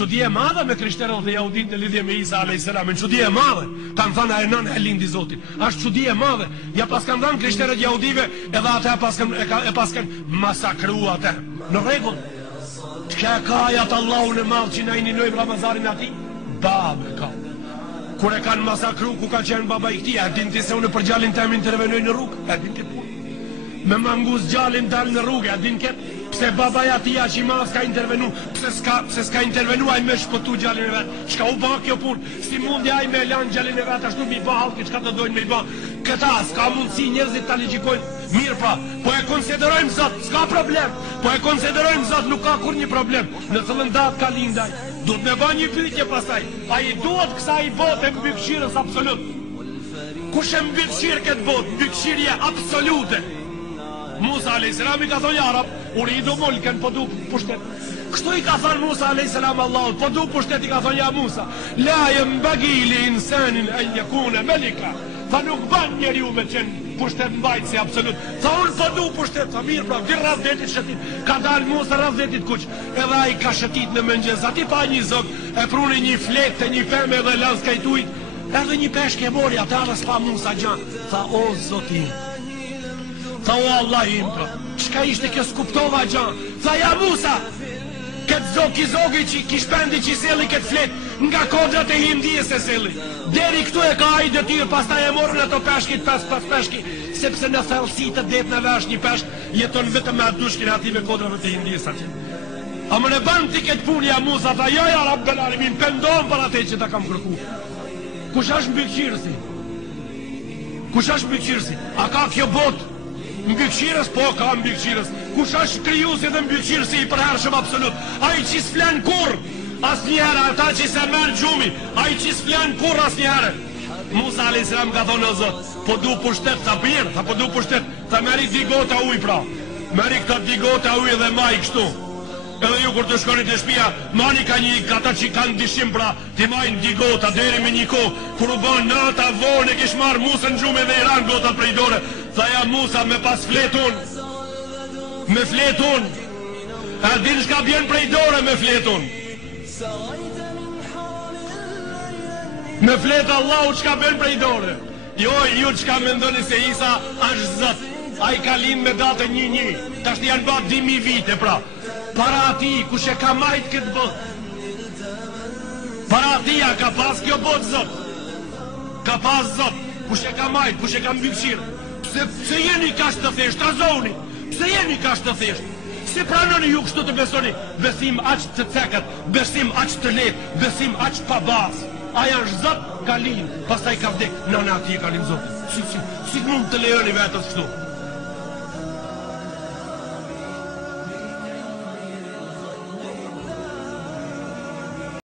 Çudi e madhe me krishterët dhe jahudit në lidhje me Isa a.s. Çudi e madhe. Kanë thënë ai nën e lindi Zotin. Është çudi e madhe. Ja pas kanë dhënë krishterët jahudive, edhe ata pas kanë masakruar atë. Në rregull. Çka ka ajat Allahu në madh që na i ninojmë Ramazanin atij? Babë ka. Kur e kanë masakru, ku ka qenë baba i këtij, a din ti se unë për gjallin tim intervenoj në rrugë? A din këtë punë? Me mangus gjallin dal në rrugë, a din këtë? Pse baba ja tia që i mas ka intervenu? Pse s'ka intervenu aj me shpëtu gjallin e vetë? Qka u ba kjo punë? Si mundi aj me lanë gjallin e vetë, ashtu mi ba halki qka të dojnë me i ba? Këta, s'ka mundësi njerëzit të legjikojnë. Mirë pra, po e konsiderojmë Zot, s'ka problem. Po e konsiderojmë Zot, nuk ka kur një problem. Në cëllën datë ka lindaj. Duhet me ba një pyetje pasaj. A i duhet kësa i bote mbykëshirës absolut? Kush e mbykëshirë këtë botë? Mbykëshirje absolute. Musa a.s. i ka thonë Arab, uridu mulken, po du pushtet. Kështu i ka thonë Musa a.s. Allahut, po du pushtet, i ka thonë ja Musa, la yambaghi li insanin an yakuna malika. Tha nuk ban njeri u me qenë pushtet mbajtësi absolut. Tha unë po du pushtet, tha mirë pra, di rraf detit shëtit. Ka dalë Musa rraf detit kuq, edhe a i ka shëtit në mëngjes, ati pa një zog, e pruni një fletë, një peme dhe lanë skajtujt, edhe një peshke mori, ata arës pa Musa gjanë. Tha o Zotin, tha o Allah im, qka ishte kjo s'kuptova gjanë? Tha ja Musa, këtë zogi që ki shpendi që i seli këtë flet, nga kodrat e himdije se seli. Deri këtu e ka a i dëtyrë, pas ta e morën ato peshkit pas peshki, sepse në thellësi të det në vesh një peshk, jeton vetëm me adushkin ati me kodrave të himdije sa që. A më në ban ti këtë pun ja Musa, tha ja Rabbel Alamin, pendon për atë që ta kam kërku. Kush është mbykëqyrësi? Kush është mbykëqyrësi? A ka kjo botë mbykëqyrës? Po ka mbykëqyrës. Kush është krijuesi dhe mbykëqyrësi i përhershëm absolut? Ai që s'flen kurr, asnjëherë, ata që se merr gjumi, ai që s'flen kurr asnjëherë. Musa a.s. ka thonë o Zot, po du pushtet, tha birë, tha po du pushtet, tha meri digota ujë pra. Meri këta digota ujë dhe maj kështu. Edhe ju kur të shkoni të shtëpia, mani ka një ata që kanë dishim pra, ti majnë digota deri me një kohë, kur u bën nata vonë e kish marr Musa në gjumë dhe i ran gotat prej dore. Tha ja Musa me pas fletun. Me fletun. A din shka bjen prej dore me fletun? Me fletë Allahu qka bjen prej dore. Jo, ju qka me ndoni se Isa është Zot. A i ka lind me datën 1-1. Tashti janë ba 2000 vite pra. Para ati, kush e ka majt këtë bot? Para ati, a ka pas kjo bot Zot? Ka pas Zot. Kush e ka majt, kush e ka mbykëqyrë? Pse jeni kash të thjesht, razoni? Pse jeni kash të thjesht? Si pranoni ju kështu të besoni? Besim aq të cekët, besim aq të letë, besim aq pa bazë. Aja është Zot, ka lind, pastaj ka vdek, nëna ati ka lind Zotin. Si mund të lejoni vetës kështu?